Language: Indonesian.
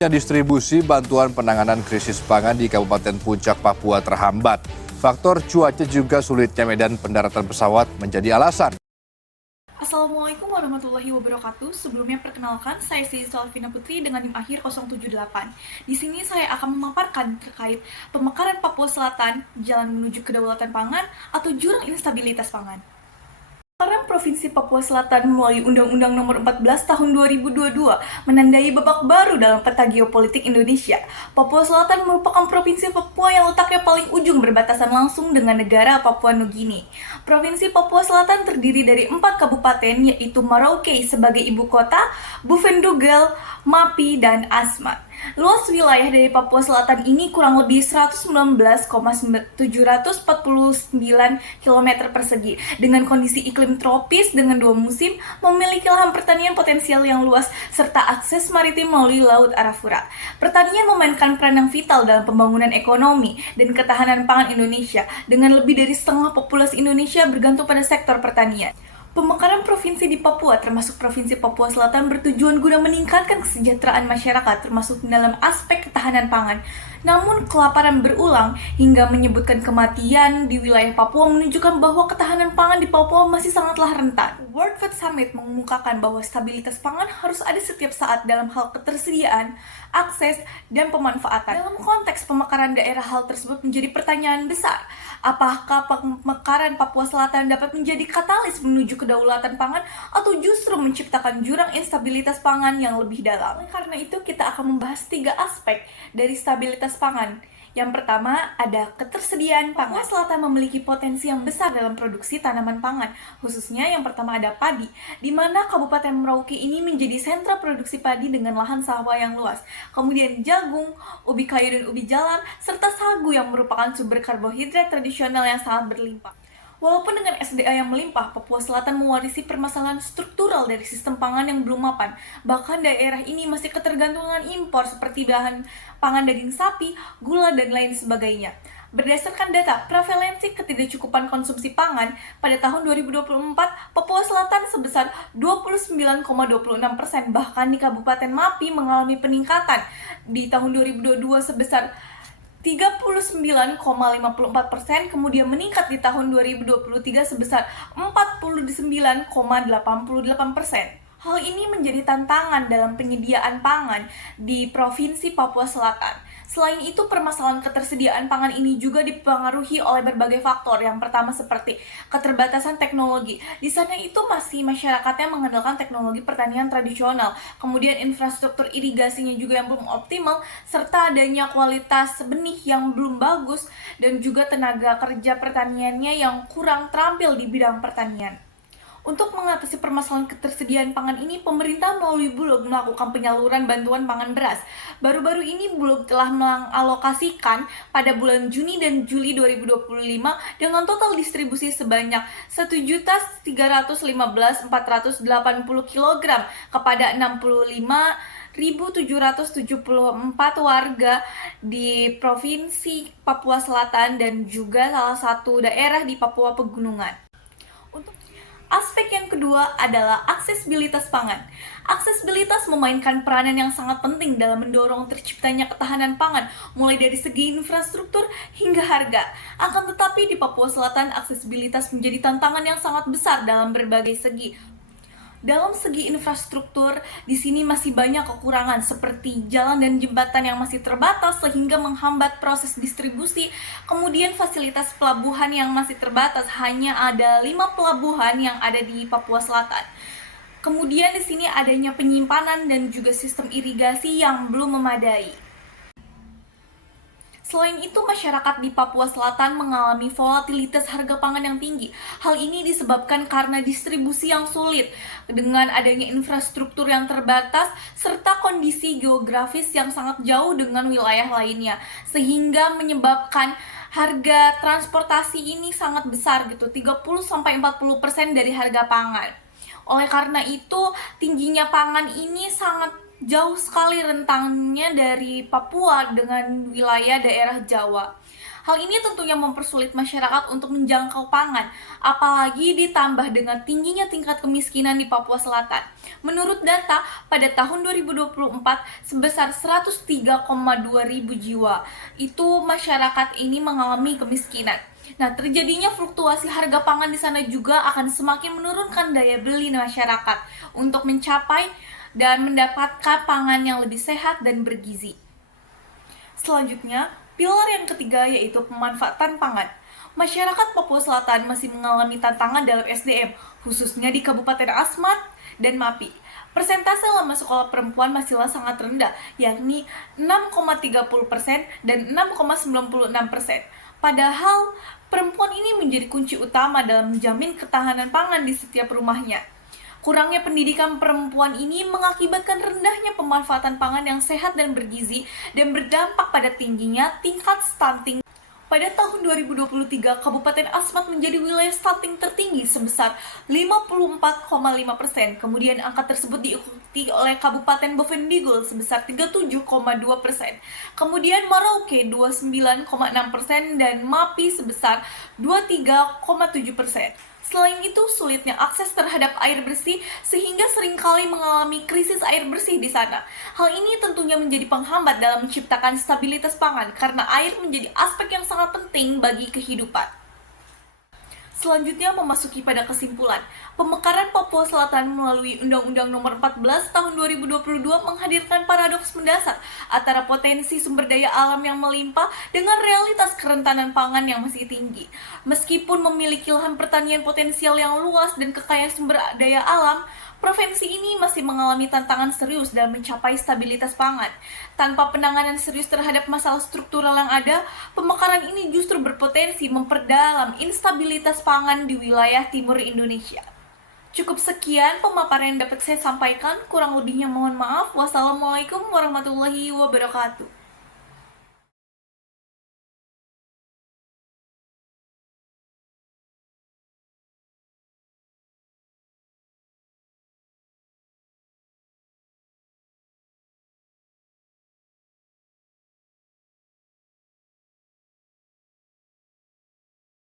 Distribusi bantuan penanganan krisis pangan di Kabupaten Puncak, Papua terhambat. Faktor cuaca juga sulitnya medan pendaratan pesawat menjadi alasan. Assalamualaikum warahmatullahi wabarakatuh. Sebelumnya perkenalkan, saya Siti Salvina Putri dengan NIM akhir 078. Di sini saya akan memaparkan terkait pemekaran Papua Selatan, jalan menuju kedaulatan pangan atau jurang instabilitas pangan. Pemekaran Provinsi Papua Selatan melalui Undang-Undang Nomor 14 Tahun 2022 menandai babak baru dalam peta geopolitik Indonesia. Papua Selatan merupakan provinsi Papua yang letaknya paling ujung berbatasan langsung dengan negara Papua Nugini. Provinsi Papua Selatan terdiri dari 4 kabupaten, yaitu Merauke sebagai ibu kota, Bougainville, Mapi, dan Asmat. Luas wilayah dari Papua Selatan ini kurang lebih 119,749 km persegi dengan kondisi iklim tropis dengan 2 musim, memiliki lahan pertanian potensial yang luas serta akses maritim melalui Laut Arafura. Pertanian memainkan peran yang vital dalam pembangunan ekonomi dan ketahanan pangan Indonesia dengan lebih dari setengah populasi Indonesia bergantung pada sektor pertanian. Pemekaran provinsi di Papua, termasuk Provinsi Papua Selatan, bertujuan guna meningkatkan kesejahteraan masyarakat, termasuk dalam aspek ketahanan pangan. Namun, kelaparan berulang hingga menyebutkan kematian di wilayah Papua menunjukkan bahwa ketahanan pangan di Papua masih sangatlah rentan. World Food Summit mengemukakan bahwa stabilitas pangan harus ada setiap saat dalam hal ketersediaan, akses, dan pemanfaatan. Dalam konteks pemekaran daerah, hal tersebut menjadi pertanyaan besar. Apakah pemekaran Papua Selatan dapat menjadi katalis menuju kedaulatan pangan atau justru menciptakan jurang instabilitas pangan yang lebih dalam? Karena itu kita akan membahas 3 aspek dari stabilitas pangan. Yang pertama, ada ketersediaan pangan. Papua Selatan memiliki potensi yang besar dalam produksi tanaman pangan, khususnya yang pertama ada padi, di mana Kabupaten Merauke ini menjadi sentra produksi padi dengan lahan sawah yang luas. Kemudian jagung, ubi kayu dan ubi jalar, serta sagu yang merupakan sumber karbohidrat tradisional yang sangat berlimpah. Walaupun dengan SDA yang melimpah, Papua Selatan mewarisi permasalahan struktural dari sistem pangan yang belum mapan. Bahkan daerah ini masih ketergantungan impor seperti bahan pangan daging sapi, gula, dan lain sebagainya. Berdasarkan data prevalensi ketidakcukupan konsumsi pangan, pada tahun 2024, Papua Selatan sebesar 29,26%, bahkan di Kabupaten Mapi mengalami peningkatan di tahun 2022 sebesar 39,54%, kemudian meningkat di tahun 2023 sebesar 49,88%. Hal ini menjadi tantangan dalam penyediaan pangan di Provinsi Papua Selatan. Selain itu, permasalahan ketersediaan pangan ini juga dipengaruhi oleh berbagai faktor. Yang pertama seperti keterbatasan teknologi. Di sana itu masih masyarakatnya mengandalkan teknologi pertanian tradisional. Kemudian infrastruktur irigasinya juga yang belum optimal, serta adanya kualitas benih yang belum bagus, dan juga tenaga kerja pertaniannya yang kurang terampil di bidang pertanian. Untuk mengatasi permasalahan ketersediaan pangan ini, pemerintah melalui Bulog melakukan penyaluran bantuan pangan beras. Baru-baru ini Bulog telah mengalokasikan pada bulan Juni dan Juli 2025 dengan total distribusi sebanyak 1.315.480 kg kepada 65.774 warga di Provinsi Papua Selatan dan juga salah satu daerah di Papua Pegunungan. Aspek yang kedua adalah aksesibilitas pangan. Aksesibilitas memainkan peranan yang sangat penting dalam mendorong terciptanya ketahanan pangan, mulai dari segi infrastruktur hingga harga. Akan tetapi di Papua Selatan, aksesibilitas menjadi tantangan yang sangat besar dalam berbagai segi. Dalam segi infrastruktur, di sini masih banyak kekurangan seperti jalan dan jembatan yang masih terbatas sehingga menghambat proses distribusi. Kemudian fasilitas pelabuhan yang masih terbatas, hanya ada 5 pelabuhan yang ada di Papua Selatan. Kemudian di sini adanya penyimpanan dan juga sistem irigasi yang belum memadai. Selain itu, masyarakat di Papua Selatan mengalami volatilitas harga pangan yang tinggi. Hal ini disebabkan karena distribusi yang sulit, dengan adanya infrastruktur yang terbatas, serta kondisi geografis yang sangat jauh dengan wilayah lainnya, sehingga menyebabkan harga transportasi ini sangat besar gitu, 30-40% dari harga pangan. Oleh karena itu, tingginya pangan ini sangat jauh sekali rentangnya dari Papua dengan wilayah daerah Jawa. Hal ini tentunya mempersulit masyarakat untuk menjangkau pangan, apalagi ditambah dengan tingginya tingkat kemiskinan di Papua Selatan. Menurut data, pada tahun 2024 sebesar 103,2 ribu jiwa, itu masyarakat ini mengalami kemiskinan. Nah, terjadinya fluktuasi harga pangan di sana juga akan semakin menurunkan daya beli masyarakat untuk mencapai dan mendapatkan pangan yang lebih sehat dan bergizi. Selanjutnya, pilar yang ketiga yaitu pemanfaatan pangan. Masyarakat Papua Selatan masih mengalami tantangan dalam SDM, khususnya di Kabupaten Asmat dan Mapi. Persentase lama sekolah perempuan masihlah sangat rendah, yakni 6,30% dan 6,96%. Padahal, perempuan ini menjadi kunci utama dalam menjamin ketahanan pangan di setiap rumahnya. Kurangnya pendidikan perempuan ini mengakibatkan rendahnya pemanfaatan pangan yang sehat dan bergizi dan berdampak pada tingginya tingkat stunting. Pada tahun 2023, Kabupaten Asmat menjadi wilayah stunting tertinggi sebesar 54,5%. Kemudian angka tersebut diikuti oleh Kabupaten Bovendigul sebesar 37,2%. Kemudian Merauke 29,6% dan Mapi sebesar 23,7%. Selain itu, sulitnya akses terhadap air bersih sehingga seringkali mengalami krisis air bersih di sana. Hal ini tentunya menjadi penghambat dalam menciptakan stabilitas pangan karena air menjadi aspek yang sangat penting bagi kehidupan. Selanjutnya memasuki pada kesimpulan. Pemekaran Papua Selatan melalui Undang-Undang Nomor 14 Tahun 2022 menghadirkan paradoks mendasar antara potensi sumber daya alam yang melimpah dengan realitas kerentanan pangan yang masih tinggi. Meskipun memiliki lahan pertanian potensial yang luas dan kekayaan sumber daya alam, provinsi ini masih mengalami tantangan serius dalam mencapai stabilitas pangan. Tanpa penanganan serius terhadap masalah struktural yang ada, pemekaran ini justru berpotensi memperdalam instabilitas pangan di wilayah timur Indonesia. Cukup sekian pemaparan yang dapat saya sampaikan, kurang lebihnya mohon maaf. Wassalamualaikum warahmatullahi wabarakatuh.